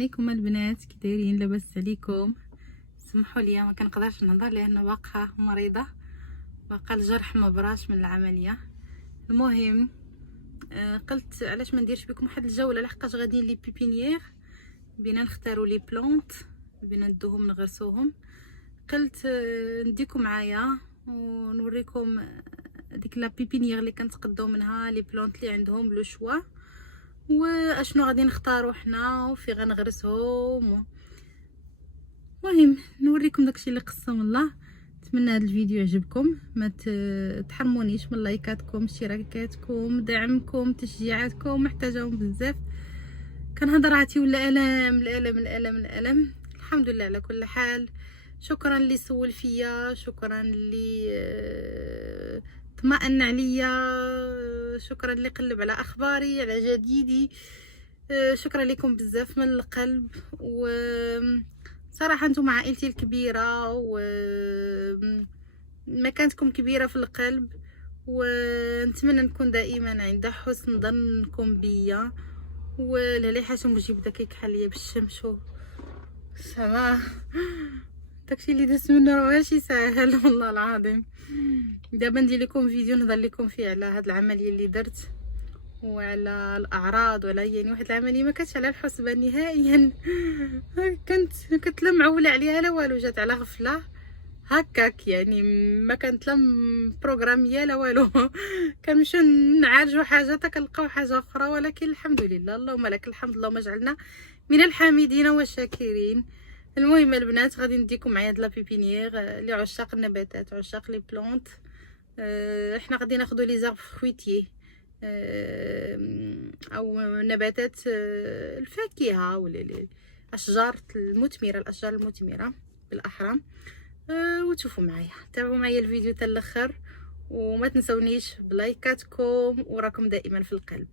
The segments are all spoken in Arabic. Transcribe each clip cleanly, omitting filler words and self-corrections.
عليكم البنات، كي دايرين؟ لاباس عليكم؟ سمحوا لي ما كنقدرش نهضر لان باقا مريضه، باقا الجرح ما براش من العمليه. المهم قلت علاش ما نديرش بكم واحد الجوله، لحقاش غاديين لي بيبينيير بينا نختاروا لي بلونط، بينا ندوهم نغرسوهم. قلت نديكم معايا ونوريكم ديك لا بيبينيير اللي كنتقداو منها لي بلونط اللي عندهم لو شوا، واشنو غادي نختاروا حنا وفي غنغرسهم. المهم نوريكم داكشي اللي قسم الله. نتمنى هذا الفيديو يعجبكم، ما تحرمونيش من لايكاتكم، اشتراكاتكم، دعمكم، تشجيعاتكم، محتاجاهم بزاف. كنهضر عاتي ولا الالم. الحمد لله على كل حال. شكرا اللي سول فيا، شكرا اللي طمأن عليا، شكرا اللي قلب على اخباري، على جديدي. شكرا لكم بزاف من القلب. و صراحه انتم عائلتي الكبيره ومكانتكم كبيره في القلب، ونتمنى نكون دائما عند حسن ظنكم بيا. ولا حاشم نجيب داك يكحل ليا بالشمس سما داكشي اللي دزت منه راه ماشي ساهل والله العظيم. دابا ندير لكم فيديو نهضر لكم فيه على هاد العمليه اللي درت وعلى الاعراض، ولا يعني واحد العمليه ما كانتش على الحسبان نهائيا. كنت لا معوله عليها لا والو، جات على غفله هكاك، يعني ما كانت لا بروغراميه لا والو. كنمشيو نعالجوا حاجه كنلقاو حاجه اخرى، ولكن الحمد لله، اللهم لك الحمد، اللهم اجعلنا من الحامدين والشاكرين. المهم البنات غادي نديكم معايا د لا بيبينيير لعشاق النباتات، عشاق لي بلونط. احنا غادي ناخذوا لي زارب فرويتيي او نباتات الفاكهه، ولا الاشجار المثمره، الاشجار المثمره بالاحرى. وتشوفوا معايا، تابعوا معايا الفيديو حتى الاخر، وما تنسونيش بلايكاتكم، وراكم دائما في القلب.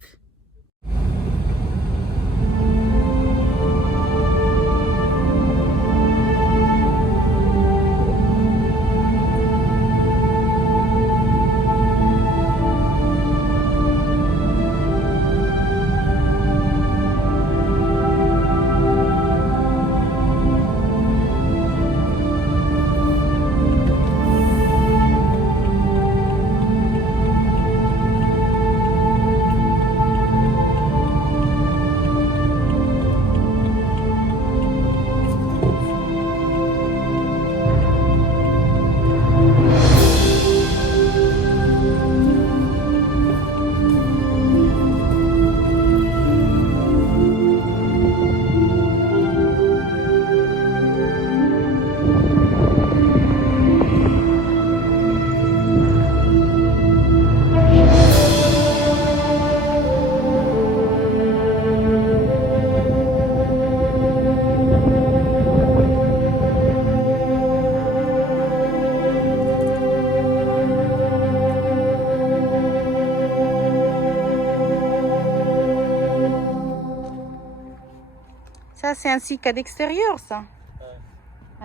Ça, c'est un Sika d'extérieur, ça. Ouais.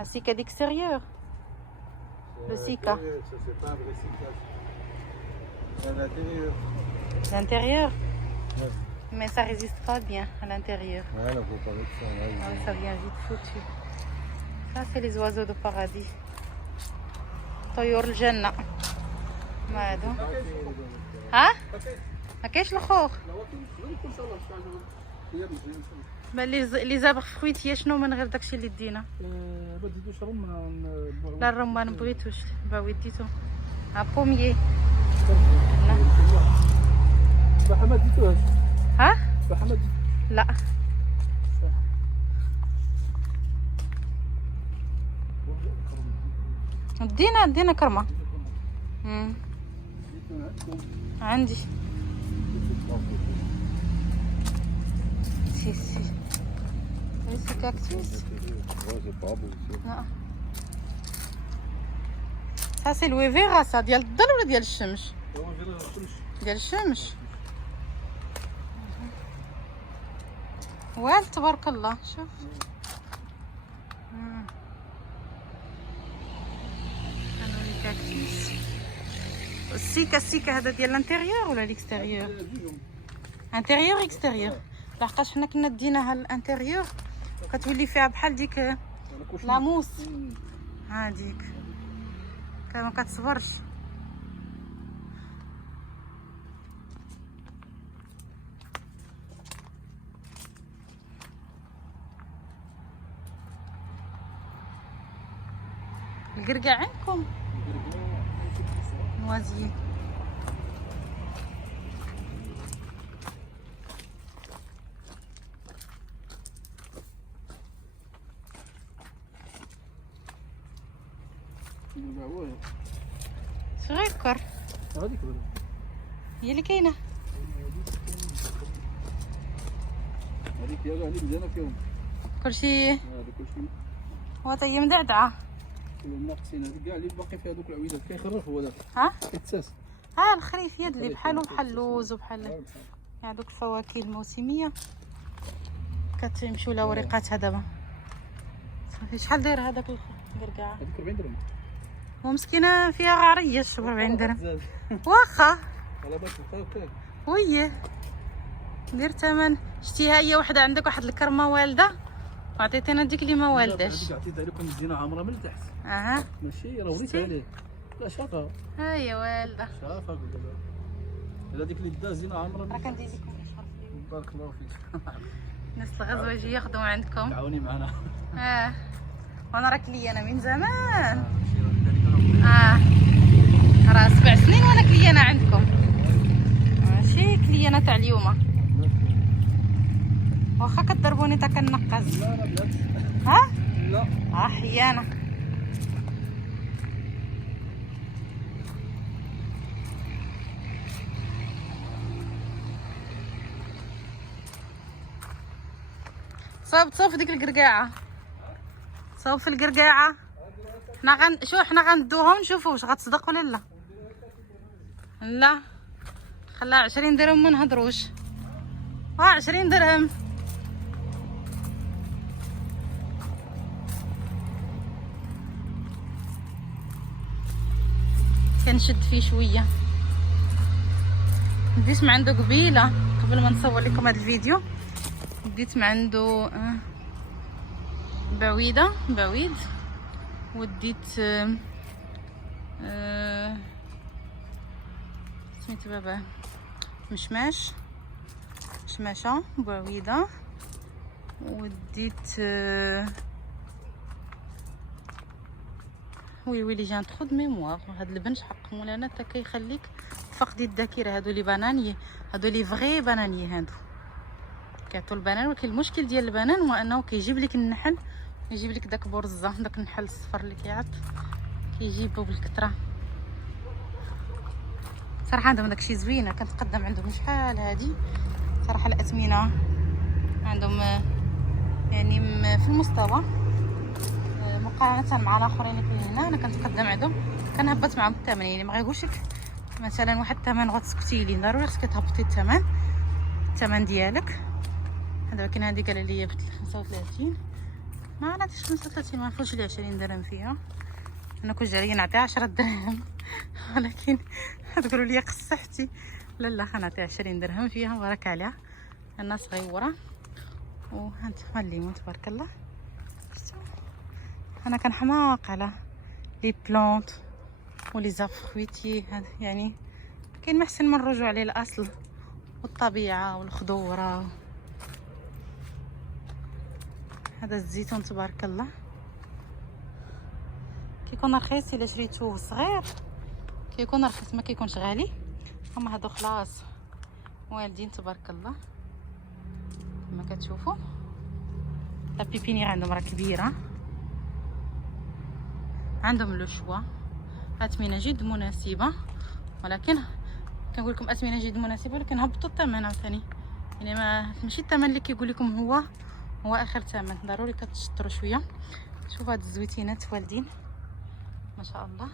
Un Sika d'extérieur. Le Sika. Ça, c'est pas un vrai Sika. C'est à l'intérieur. L'intérieur. Ouais. Mais ça résiste pas bien à l'intérieur. Ouais, là, faut pas mettre ça. Là, Ouais, ça vient vite foutu. Ça, c'est les oiseaux de paradis. طيور الجنة. ما هادو؟ ها؟ ما كاينش الخوخ. لي زابغ فرويتيي شنو من غير داكشي اللي دينا؟ ما تزيدوش رمان. لا الرمان ما بغيتوش، باغي ديتو بوميي. الصباح ما ديتوهاش. ها؟ الصباح ما ديتوهاش. لا دينا كرمه. عندي سي سي كاكتوس. سا سي الويفيرا، سا ديال الظل ولا ديال الشمس؟ ديال الشمس. وال تبارك الله. شوف السيكا هذا ديال الانتيريور ولا ليكستيريور؟ انتيريور اكستيريور. لحقاش حنا كنا ديناها الانتيريور كتولي فيها بحال ديك لاموس هاديك ما كتصبرش. القرقع عندكم نوازيين. صغير كر هذيك هي اللي كاينه. هذيك يا غالي مزيانه فيهم كلشي هذا كلشي واتا هي مدعدعه. ناقصين هذيك كاع اللي باقي فيها دوك العويدات كيخرف هو داك ها كيتساس. الخريف يد اللي بحالو بحال اللوز وبحال هذوك الفواكه الموسميه كتمشيو لها وريقاتها دابا. صافي شحال داير هذاك القرقعه؟ هذيك 40 درهم ومسكينه فيها غاريش ب 40 درهم واخا على بالك الخير. ويه دير ثمن. شتيها هي وحده عندك واحد الكرمه والده وعطيتينا ديك اللي ما والداش. هذيك عطيتها لكم الزينه عامره من التحت ماشي راه وريت عليه. لا شافها ها هي والده شافها قلت لها الا ديك اللي دا الزينه عامره راه كندير لكم بارك الله فيك. ناس الغزواجيه يخدموا عندكم. تعاوني معنا. وانا راه كليانه من زمان. راه 7 سنين وانا كليانه عندكم ماشي كليانه تاع اليوم. واخا كضربوني تا كنقز. لا لا بالعكس. لا حيانه. صوب في ديك القرقاعه. صوب في القرقاعه. حنا غندوها ونشوفوا واش غتصدق ولا لا. لا خليها 20 درهم ما نهضروش. 20 درهم. كنشد فيه شويه. بديت من عنده قبيله قبل ما نصور لكم هذا الفيديو. بديت من عنده بعويد وديت سميتو باباه مشماشه بعويده وديت وي لي جان ترو دو ميموار. هاد البنج حق مولانا حتى كيخليك فقد الذاكره. هادو لي باناني هادو لي فغي باناني هادو كيعطوا البنان. ولكن المشكل ديال البنان هو انه كيجيب لك النحل يجيب لك داك برزه داك النحل الصفر اللي كيعط كيجيبو بالكثره. صراحه عندهم داكشي زوينه كنتقدم عندهم شحال هادي. صراحه الاثمنه عندهم يعني في المستوى مقارنه مع الاخرين اللي كاينين هنا. انا كنتقدم عندهم كنهبط معهم الثمن. يعني ما غايقولش لك مثلا واحد الثمن غتسكتي لي ضروري خصك تهبطي الثمن ديالك. هذا كاين هذه قال لي ب 35 ما عرفتش 35 ما نفوتش لي 20 درهم فيها. انا كنت جايه نعطيها 10 درهم ولكن تقولوا لي قصحتي. لا غنعطيها 20 درهم فيها بارك عليها لانها صغيره. وهانت الليمون تبارك الله. انا كنحماق على لي بلونط ولي زافرويتي. يعني كاين ما احسن من الرجوع للاصل والطبيعه والخضوره. هذا الزيتون تبارك الله كيكون رخيص الا شريتوه صغير كيكون رخيص ما كيكونش غالي. اما هادو خلاص والدين تبارك الله كما كتشوفوا. لا بيبينيير عندهم راه كبيره. عندهم لو شوا اثمنه جد مناسبه. ولكن كنقول لكم اثمنه جد مناسبه ولكن هبطوا الثمن عاوتاني. يعني ماشي الثمن اللي كيقول لكم هو اخر ثمن. ضروري كتشطروا شويه. شوفوا هاد الزويتينات والدين ما شاء الله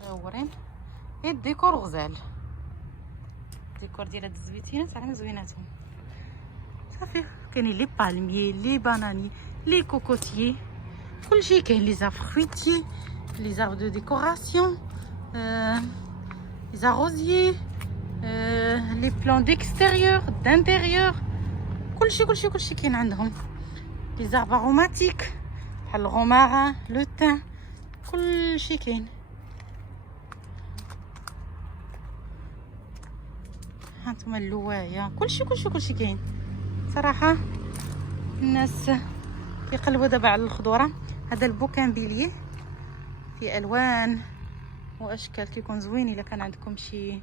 صغيورين. الديكور غزال. الديكور ديال هاد الزويتينات على زويناتهم. صافي كاينين لي بالميي لي باناني لي كوكوتيي كلشي كاين. لي زافرويتي لي زارب دو ديكوراسيون لي زاروزيي لي بلون ديكستيريور دانتيريور كلشي كاين عندهم. لي زارب اروماتيك بحال الغوماران، لو تان، كلشي كاين. هانتوما اللوايا، كلشي كاين صراحه. الناس كيقلبوا دابا على الخضوره. هذا البوكامبيلي في الوان واشكال كيكون زوين. الا كان عندكم شي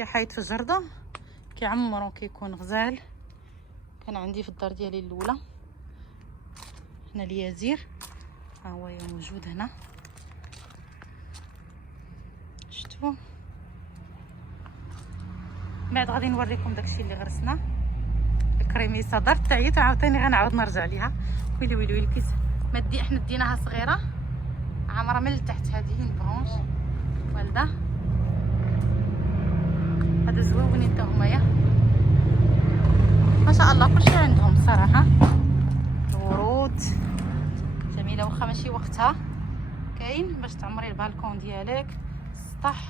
حيط في الجرده كيعمرو كيكون غزال. كان عندي في الدار ديالي الاولى. هنا اليازير ها هو موجود هنا، شفتوا. بعد غادي نوريكم داكشي اللي غرسنا. الكريميسه درت تعيت عاوتاني غنعاود نرجع ليها. ويلي الكيس مدي حنا ديناها صغيره عامره من التحت. هذه برونش والده. هادو زوينين حتى همايا ما شاء الله. كلشي عندهم صراحه. الورود جميله واخا ماشي وقتها. كاين باش تعمري البالكون ديالك، السطح،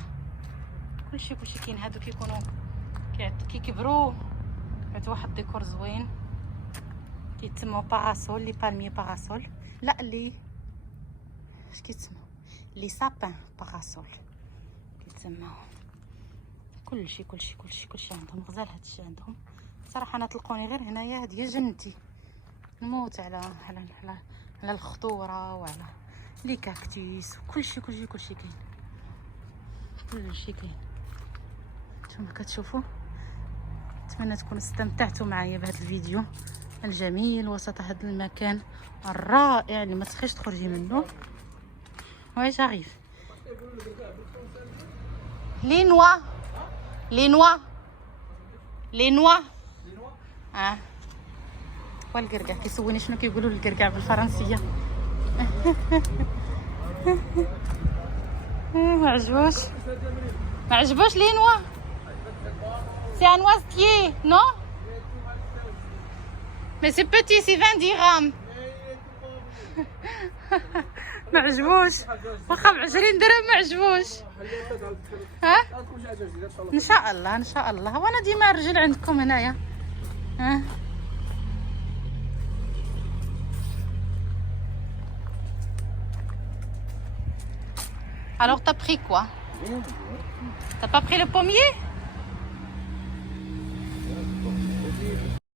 كلشي كاين. هادو كيكونوا كيكبروا يعطيو واحد الديكور زوين. كيتسموا باراسول، لي بالمي باراسول. لا لي اش كيتسموا لي سابان باراسول كيتسموا. كلشي عندهم غزال. هادشي عندهم صراحه. انا تلقوني غير هنايا، هادي جنتي. نموت على الخضوره وعلى لي كاكتيس. كلشي كاين. كلشي كاين. نتوما كتشوفوا. نتمنى تكونوا استمتعتوا معايا بهذا الفيديو الجميل وسط هذا المكان الرائع اللي ما تخيش تخرجي منه. وي جاريف. لي نوا والقرقع. كيسولني شنو كيقولوا للقرقع بالفرنسيه. ما عجبوش لي نوا. C'est un noisetier, non? Mais c'est petit, c'est 20 dirhams. ما عجبوش. واخا ب20 درهم ما عجبوش. ها؟ ان شاء الله. وانا ديما الرجل عندكم هنايا. ها؟ Alors t'as pris quoi? T'as pas pris le pommier?